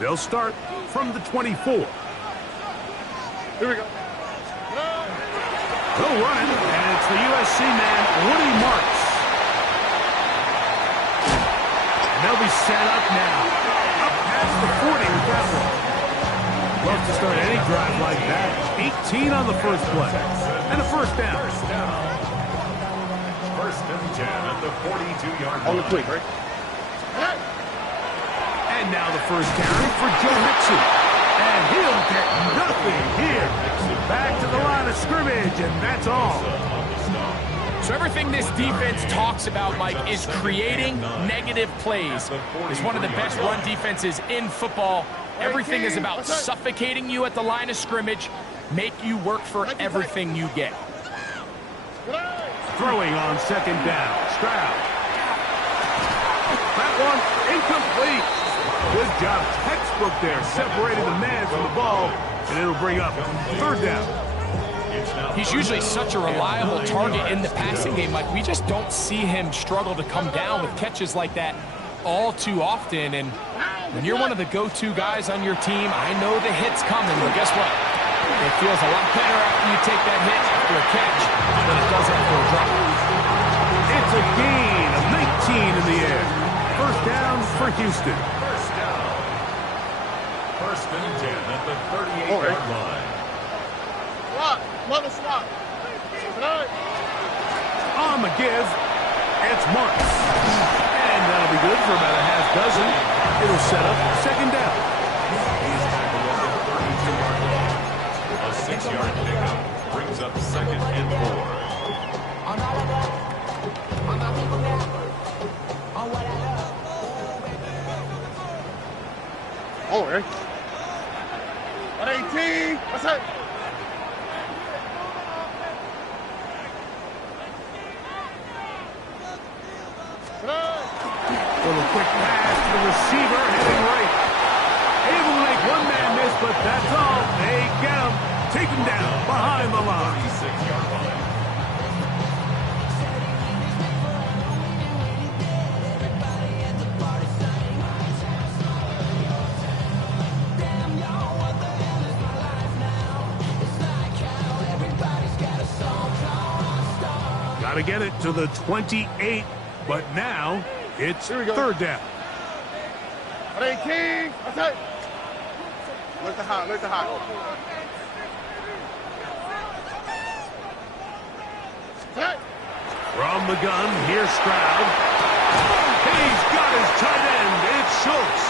They'll start from the 24. Here we go. He'll run it, and it's the USC man, Woody Marks. And they'll be set up now. Up past the 40 with that one. Love to start any drive like that. 18 on the first play. And a first down. First and 10 at the 42-yard line. On the quick, right? And now the first carry for Joe Mixon. And he'll get nothing here. Back to the line of scrimmage, and that's all. So everything this defense talks about, Mike, is creating negative plays. It's one of the best run defenses in football. Everything is about suffocating you at the line of scrimmage, make you work for everything you get. Throwing on second down. Stroud. That one incomplete. Good job. Textbook there, separating the man from the ball, and it'll bring up third down. He's usually such a reliable target in the passing game. Like, we just don't see him struggle to come down with catches like that all too often. And when you're one of the go-to guys on your team, I know the hit's coming, but guess what? It feels a lot better after you take that hit after a catch than it does after a drop. It's a gain of 19 in the air. First down for Houston. First and 10 at the 38-yard line. Swap. On the give, it's Marks. And that'll be good for about a half dozen. It'll set up second down. He's tackled at the 32-yard line. A 6-yard pickup brings up second and 4. All right. 18. What's that? Little quick pass to the receiver, heading right. Able to make one man miss, but that's all. They get him. Take him down behind the line. 36-yard line. Got to get it to the 28, but now it's third down. 18. What's that? Look the hot. From the gun, here's Stroud. He's got his tight end. It's Schultz.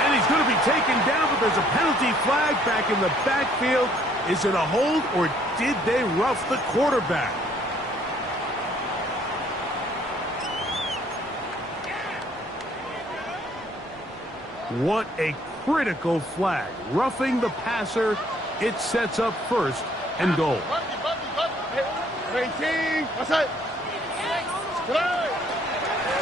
And he's going to be taken down, but there's a penalty flag back in the backfield. Is it a hold, or did they rough the quarterback? What a critical flag. Roughing the passer. It sets up first and goal. 18. What's that?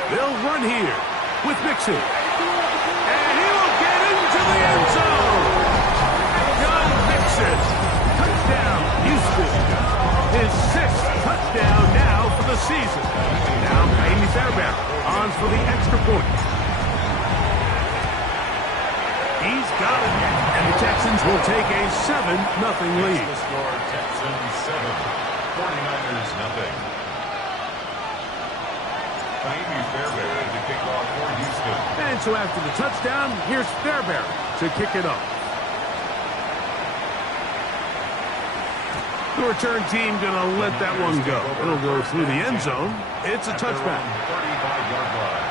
They'll run here with Mixon. And he will get into the end zone. John Mixon. Touchdown, Houston. His 6th touchdown now for the season. Now Amy Fairbairn on for the extra point. He's got it. And the Texans will take a 7-0 lead. The score, Texans 7, 49ers nothing. Amy Fairbairn to kick off for Houston. And so after the touchdown, here's Fairbairn to kick it off. The return team going to let that one go. It'll go through the end zone. It's a touchback. 35-yard line.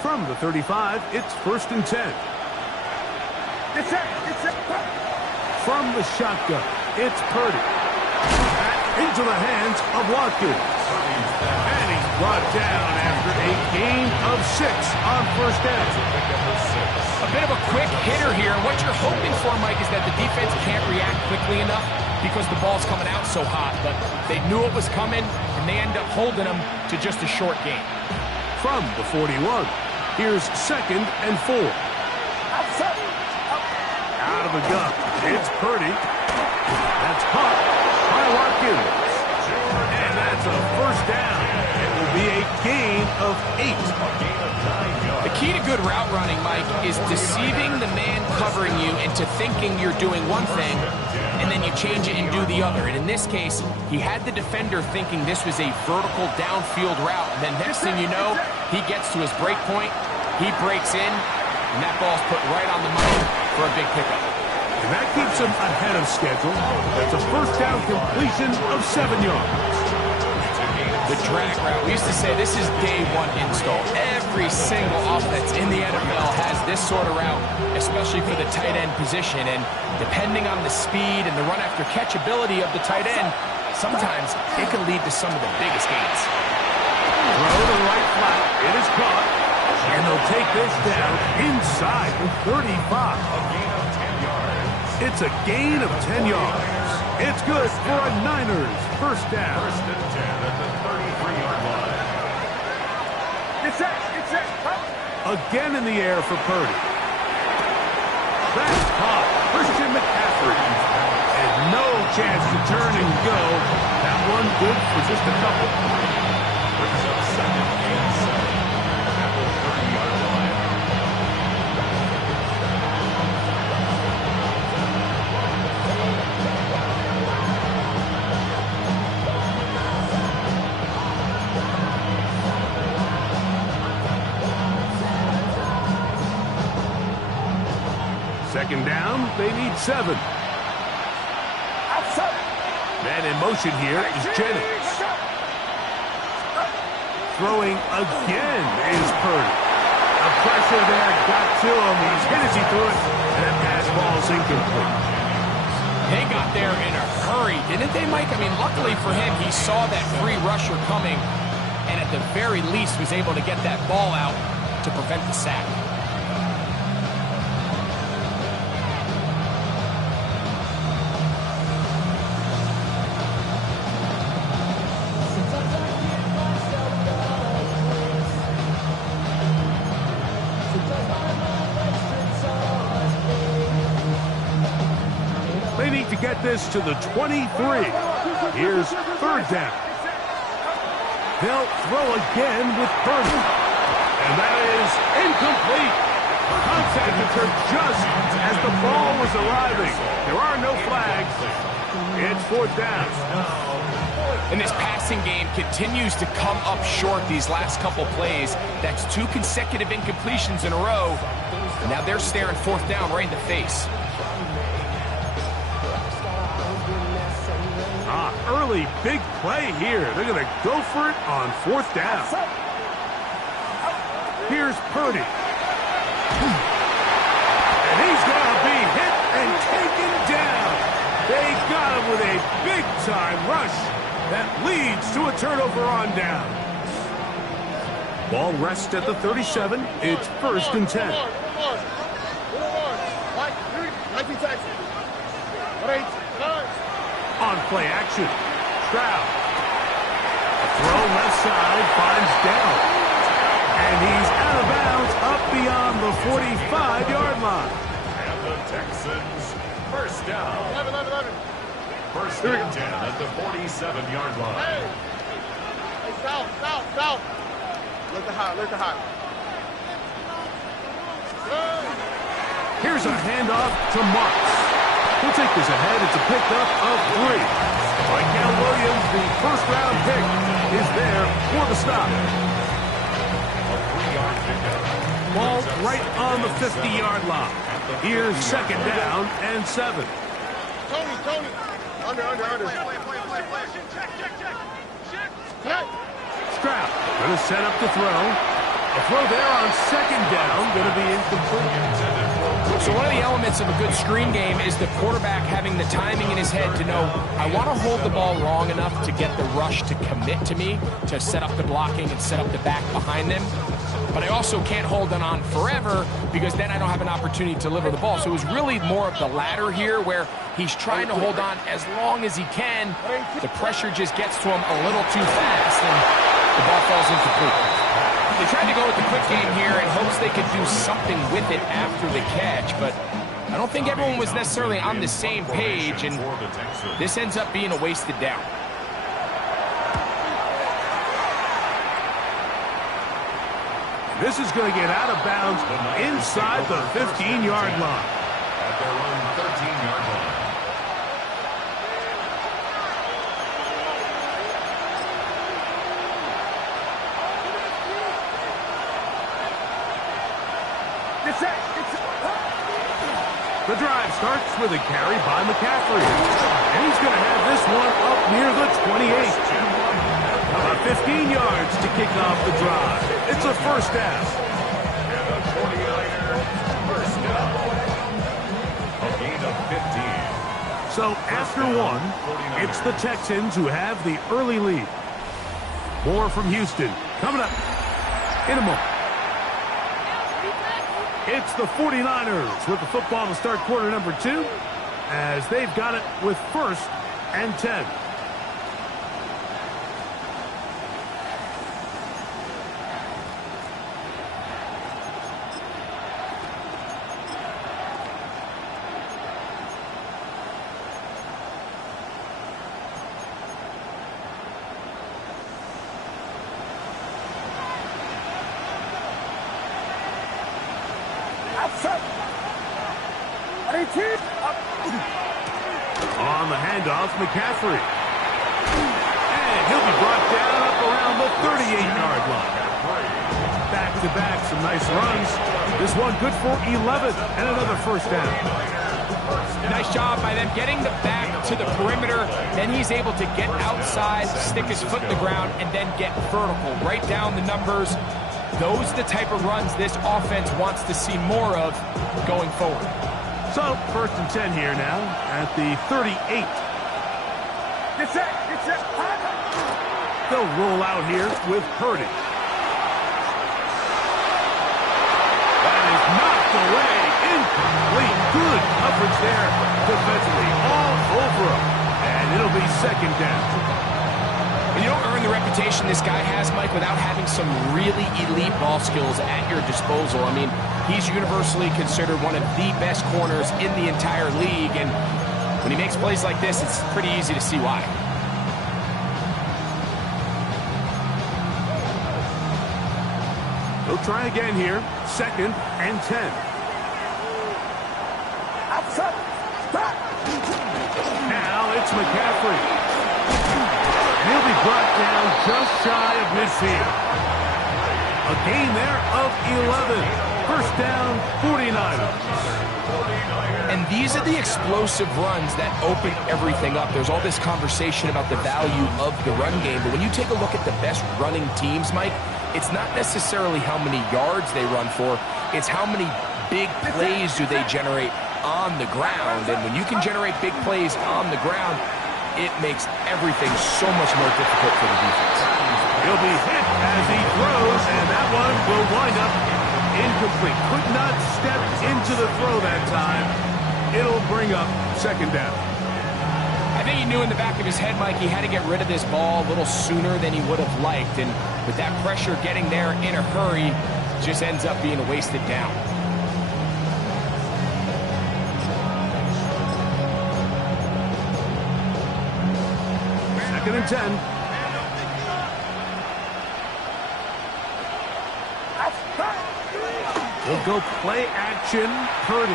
From the 35, it's first and 10. From the shotgun, it's Purdy. Back into the hands of Watkins. And he's brought down after a gain of 6 on first down. A bit of a quick hitter here. What you're hoping for, Mike, is that the defense can't react quickly enough because the ball's coming out so hot. But they knew it was coming, and they end up holding them to just a short game. From the 41, here's second and 4. the gun. It's Purdy. That's caught by Watkins. And that's a first down. It will be a gain of 8. The key to good route running, Mike, is deceiving the man covering you into thinking you're doing one thing, and then you change it and do the other. And in this case, he had the defender thinking this was a vertical downfield route. And then next thing you know, he gets to his break point, he breaks in, and that ball's put right on the money for a big pickup. And that keeps him ahead of schedule. That's a first down completion of 7 yards. The drag route. We used to say this is day one install. Every single offense in the NFL has this sort of route, especially for the tight end position. And depending on the speed and the run after catch ability of the tight end, sometimes it can lead to some of the biggest gains. Throw to the right flat. It is caught. And they'll take this down inside the 35. A gain of 10 yards. It's a gain of 10 yards. It's good for a Niners first down. First and 10 at the 33-yard line. Get set. Get set. Again in the air for Purdy. That's caught. Christian McCaffrey. And no chance to turn and go. That one good for just a couple. Brings up second and 7 at the 30-yard line. Second down, they need 7. Man in motion here is Jennings. Throwing again is Purdy. The pressure there got to him. He's hit as he threw it, and that pass ball's incomplete. They got there in a hurry, didn't they, Mike? I mean, luckily for him, he saw that free rusher coming, and at the very least was able to get that ball out to prevent the sack. They need to get this to the 23. Here's third down. They'll throw again with Purdy. And that is incomplete. Contact occurred just as the ball was arriving. There are no flags. It's fourth down. And this passing game continues to come up short these last couple plays. That's 2 consecutive incompletions in a row. And now they're staring fourth down right in the face. Early big play here. They're going to go for it on fourth down. Here's Purdy. And he's going to be hit and taken down. They got him with a big-time rush that leads to a turnover on down. Ball rests at the 37. It's first and 10. On play action, Stroud. A throw left side finds down. And he's out of bounds up beyond the 45-yard line. And the Texans first down. 11. First and 10 at the 47-yard line. Hey, south. Look the hot. Here's a handoff to Marks. He'll take this ahead. It's a pickup of 3. Michael Williams, the first-round pick, is there for the stop. A 3-yard pickup. Ball right on the 50-yard line. Here's second down and 7. Tony. Under. Stroud going to set up the throw. A throw there on second down, going to be incomplete. So one of the elements of a good screen game is the quarterback having the timing in his head to know, I want to hold the ball long enough to get the rush to commit to me, to set up the blocking and set up the back behind them. But I also can't hold it on forever because then I don't have an opportunity to deliver the ball. So it was really more of the latter here where he's trying to hold on as long as he can. The pressure just gets to him a little too fast and the ball falls incomplete. They tried to go with the quick game here in hopes they could do something with it after the catch, but I don't think everyone was necessarily on the same page, and this ends up being a wasted down. This is going to get out of bounds inside the 15-yard line. At their own 13-yard line. The drive starts with a carry by McCaffrey. And he's going to have this one up near the 28. About 15 yards to kick off the drive. It's a first down. And a 49er first down. A gain of 15. So after one, it's the Texans who have the early lead. More from Houston coming up in a moment. It's the 49ers with the football to start quarter number 2 as they've got it with 1st and 10. On the handoff, McCaffrey. And he'll be brought down up around the 38-yard line. Back-to-back, some nice runs. This one good for 11 and another first down. Nice job by them getting the back to the perimeter. Then he's able to get outside, stick his foot in the ground, and then get vertical. Right down the numbers. Those are the type of runs this offense wants to see more of going forward. So, 1st and 10 here now at the 38. They'll roll out here with Purdy. That is knocked away. Incomplete. Good coverage there defensively. All over him. And it'll be 2nd down. And you don't earn the reputation this guy has, Mike, without having some really elite ball skills at your disposal. I mean, he's universally considered one of the best corners in the entire league, and when he makes plays like this, it's pretty easy to see why. He'll try again here. 2nd and 10. Now it's McCaffrey. He'll be brought down just shy of midfield. A gain there of 11. First down, 49ers. And these are the explosive runs that open everything up. There's all this conversation about the value of the run game, but when you take a look at the best running teams, Mike, it's not necessarily how many yards they run for, it's how many big plays do they generate on the ground. And when you can generate big plays on the ground, it makes everything so much more difficult for the defense. He'll be hit as he throws, and that one will wind up incomplete. Could not step into the throw that time. It'll bring up 2nd down. I think he knew in the back of his head, Mike, he had to get rid of this ball a little sooner than he would have liked. And with that pressure getting there in a hurry, just ends up being a wasted down. 2nd and 10. We'll go play action. Purdy.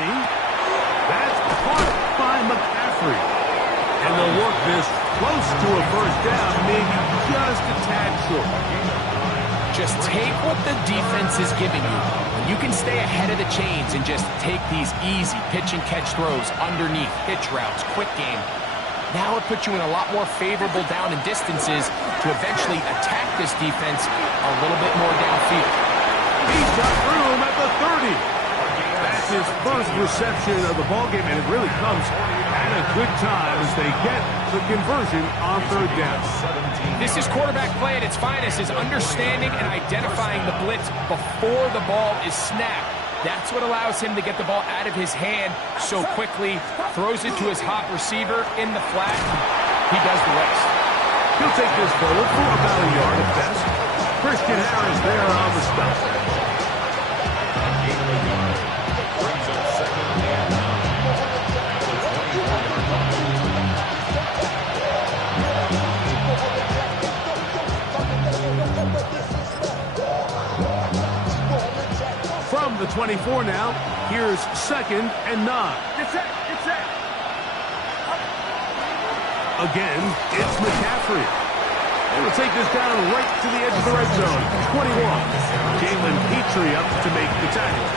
That's caught by McCaffrey. And they'll work this close to a first down, maybe just a tad short. Just take what the defense is giving you. You can stay ahead of the chains and just take these easy pitch and catch throws underneath, pitch routes, quick game. Now it puts you in a lot more favorable down and distances to eventually attack this defense a little bit more downfield. He's got room at the 30. That's his first reception of the ballgame, and it really comes at a good time as they get the conversion on 3rd down. This is quarterback play at its finest, is understanding and identifying the blitz before the ball is snapped. That's what allows him to get the ball out of his hand so quickly, throws it to his hot receiver in the flat. He does the rest. He'll take this forward for about a yard at best. Christian Harris there on the stop. Brings up 2nd and 9. 24 now. Here's 2nd and 9. Get set. Get set. Again, it's McCaffrey. They will take this down right to the edge of the red zone. 21. Jalen Petrie up to make the tackle.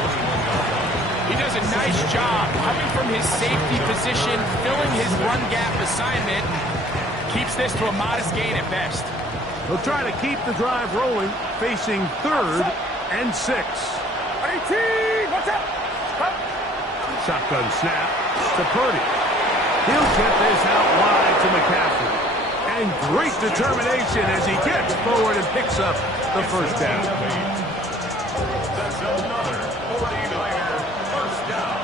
He does a nice job coming from his safety position, filling his run gap assignment. Keeps this to a modest gain at best. They'll try to keep the drive rolling, facing 3rd and 6. 18. What's up? Shotgun snap to Purdy. He'll get this out wide to McCaffrey. And great determination as he gets forward and picks up the first down. That's another 49er first down.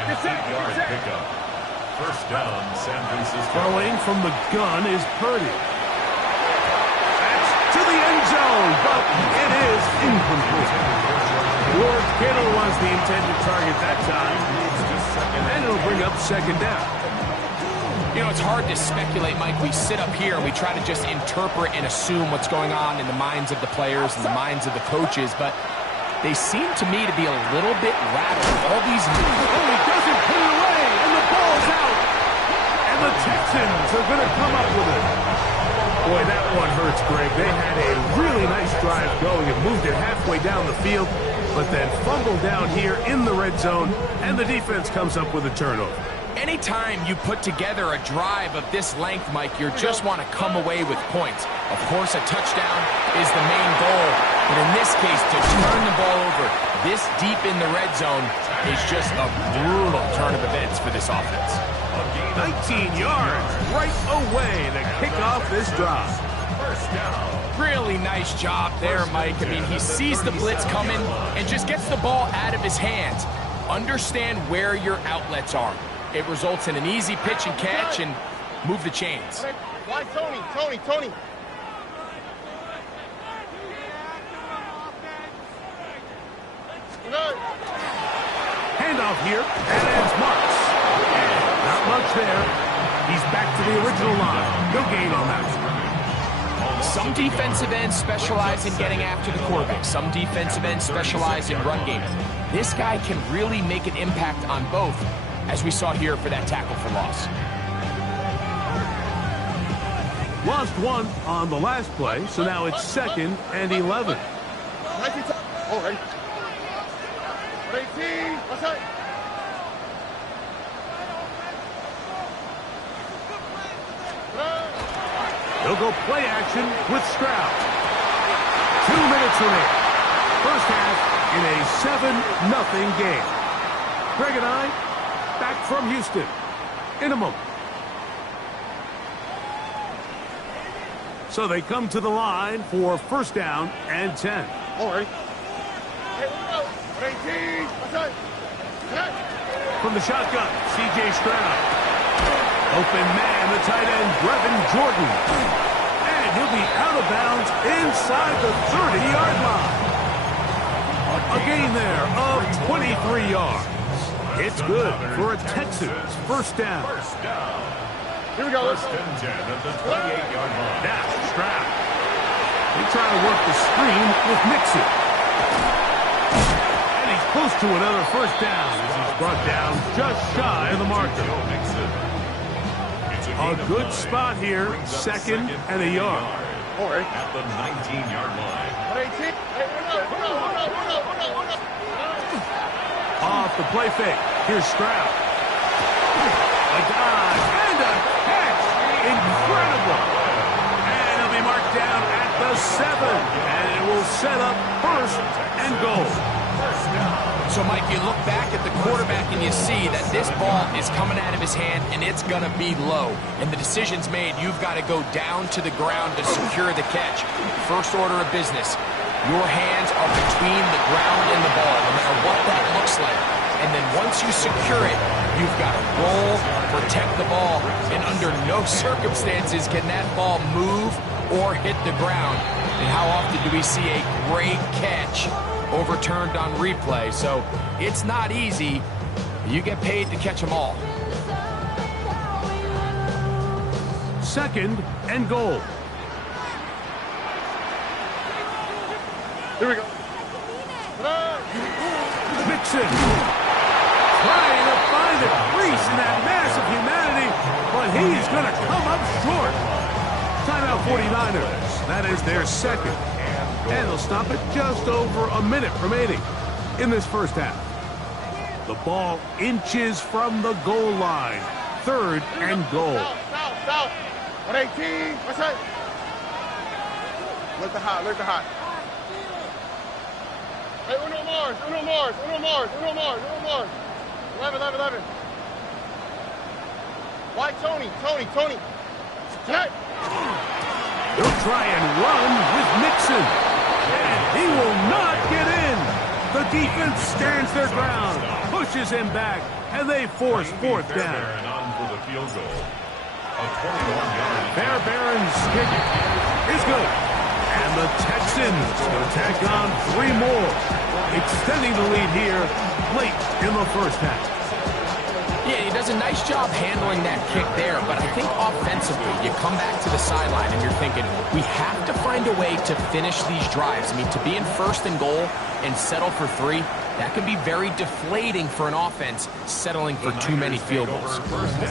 And a 8-yard pickup. First down, San Francisco. Throwing from the gun is Purdy. That's to the end zone, but it is incomplete. George Kittle was the intended target that time. And it'll bring up 2nd down. You know, it's hard to speculate, Mike. We sit up here and we try to just interpret and assume what's going on in the minds of the players and the minds of the coaches, but they seem to me to be a little bit rapid. All these moves. Oh, he doesn't put it away, and the ball's out. And the Texans are going to come up with it. Boy, that one hurts, Greg. They had a really nice drive going and moved it halfway down the field, but then fumbled down here in the red zone, and the defense comes up with a turnover. Anytime you put together a drive of this length, Mike, you just want to come away with points. Of course, a touchdown is the main goal, but in this case, to turn the ball over this deep in the red zone is just a brutal turn of events for this offense. 19 yards right away to kick off this drive. First down. Really nice job there, Mike. I mean, he sees the blitz coming and just gets the ball out of his hands. Understand where your outlets are. It results in an easy pitch and catch and move the chains. Why Tony? Tony. Handoff here, and it's Marks. Not much there. He's back to the original line. No gain on that. Some defensive ends specialize in getting after the quarterback. Some defensive ends specialize in run game. This guy can really make an impact on both, as we saw here for that tackle for loss. Lost one on the last play, so now it's 2nd and 11. All right. 18. What's that? He'll go play action with Stroud. 2 minutes remaining. First half in a 7-0 game. Greg and I back from Houston in a moment. So they come to the line for 1st down and 10. All right. Hey, let's go. 18. What's that? From the shotgun, C.J. Stroud. Open man, the tight end, Brevin Jordan. And he'll be out of bounds inside the 30-yard line. A gain there of 23 yards. It's good for a Texans 1st down. Here we go. First and 10 at the 28-yard line. Now, Stroud. They try to work the screen with Mixon. And he's close to another 1st down as he's brought down just shy of the marker. A good spot here, 2nd and a yard. All right. At the 19-yard line. 18. Hey, hold up. Off the play fake. Here's Stroud. A dive and a catch. Incredible. And he'll be marked down at the 7. And it will set up 1st and goal. So, Mike, you look back at the quarterback and you see that this ball is coming out of his hand and it's going to be low. And the decision's made. You've got to go down to the ground to secure the catch. First order of business. Your hands are between the ground and the ball, no matter what that looks like. And then once you secure it, you've got to roll, protect the ball, and under no circumstances can that ball move or hit the ground. And how often do we see a great catch overturned on replay? So it's not easy. You get paid to catch them all. 2nd and goal. Here we go. Mixon. Trying to find a crease in that mass of humanity, but he's going to come up short. Timeout 49ers. That is their second. And they'll stop it just over a minute remaining in this first half. The ball inches from the goal line. 3rd and goal. South. 118. What's that? Look the hot. Hey, uno Mars. 11. Why Tony? Set. He'll try and run with Mixon. And he will not get in. The defense stands their ground, pushes him back, and they force 4th down. Fairbairn on for the field goal. A 21-yard. Fairbairn's kick is good. And the Texans will tack on 3 more, extending the lead here late in the first half. Yeah, he does a nice job handling that kick there, but I think offensively, you come back to the sideline and you're thinking, we have to find a way to finish these drives. I mean, to be in 1st and goal and settle for 3, that can be very deflating for an offense settling for too many field goals.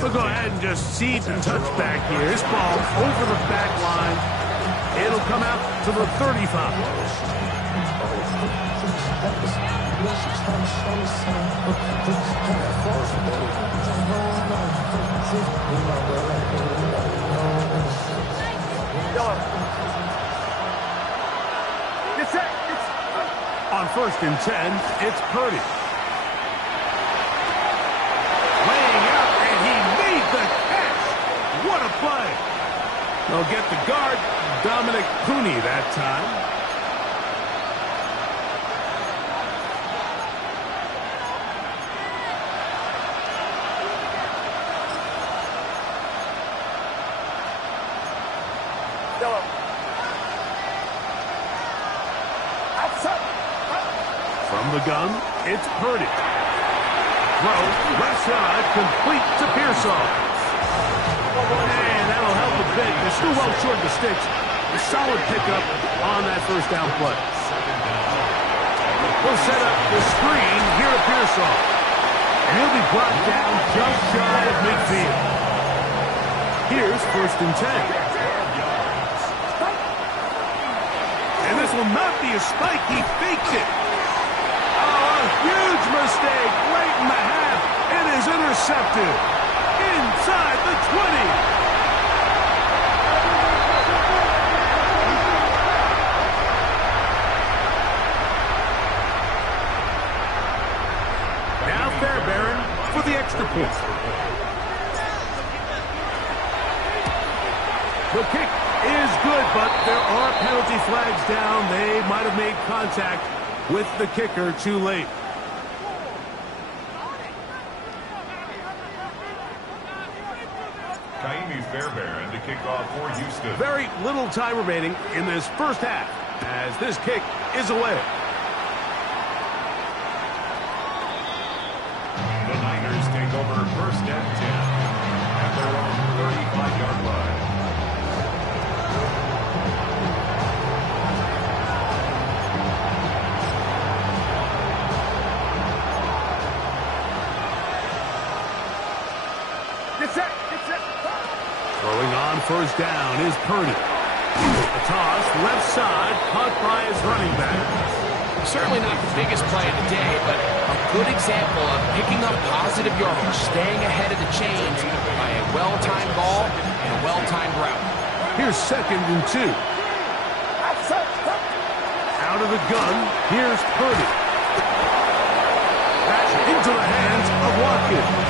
We'll go ahead and just seed the touchback here. This ball over the back line. It'll come out to the 35. On 1st and 10, it's Purdy. Laying out, and he made the catch. What a play. They'll get the guard, Dominic Cooney, that time. From the gun, it's Purdy. Throw, left side, complete to Pearsall. And that'll help a bit. They're still well short of the sticks. A solid pickup on that 1st down play. We'll set up the screen here at Pearsall. And he'll be brought down just shy of midfield. Here's 1st and 10. And this will not be a spike. He faked it. Oh, a huge mistake late in the half. It is intercepted inside the 20. Now Fairbairn for the extra point. The kick is good, but there are penalty flags down. They might have made contact with the kicker too late. Kaimi Fairbairn to kick off for Houston. Very little time remaining in this first half as this kick is away. The Niners take over 1st and 10 at their own 35-yard line. Throwing on 1st down is Purdy. A toss, left side, caught by his running back. Certainly not the biggest play of the day, but a good example of picking up positive yardage, staying ahead of the chains by a well-timed ball and a well-timed route. Here's 2nd and 2. Out of the gun, here's Purdy. Back into the hands of Watkins.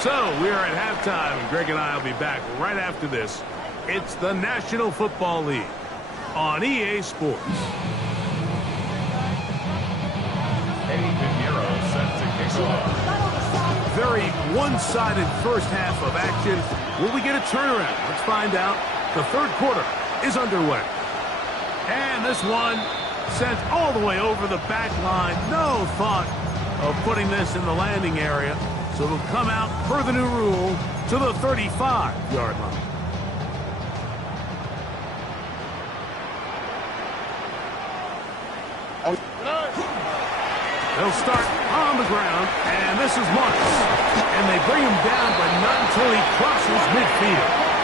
So, we are at halftime, and Greg and I will be back right after this. It's the National Football League on EA Sports. Eddie Pinheiro set to kick off. Very one-sided first half of action. Will we get a turnaround? Let's find out. The 3rd quarter is underway. And this one sent all the way over the back line. No thought of putting this in the landing area. So it'll come out per the new rule to the 35-yard line. They'll start on the ground, and this is Marks. And they bring him down, but not until he crosses midfield.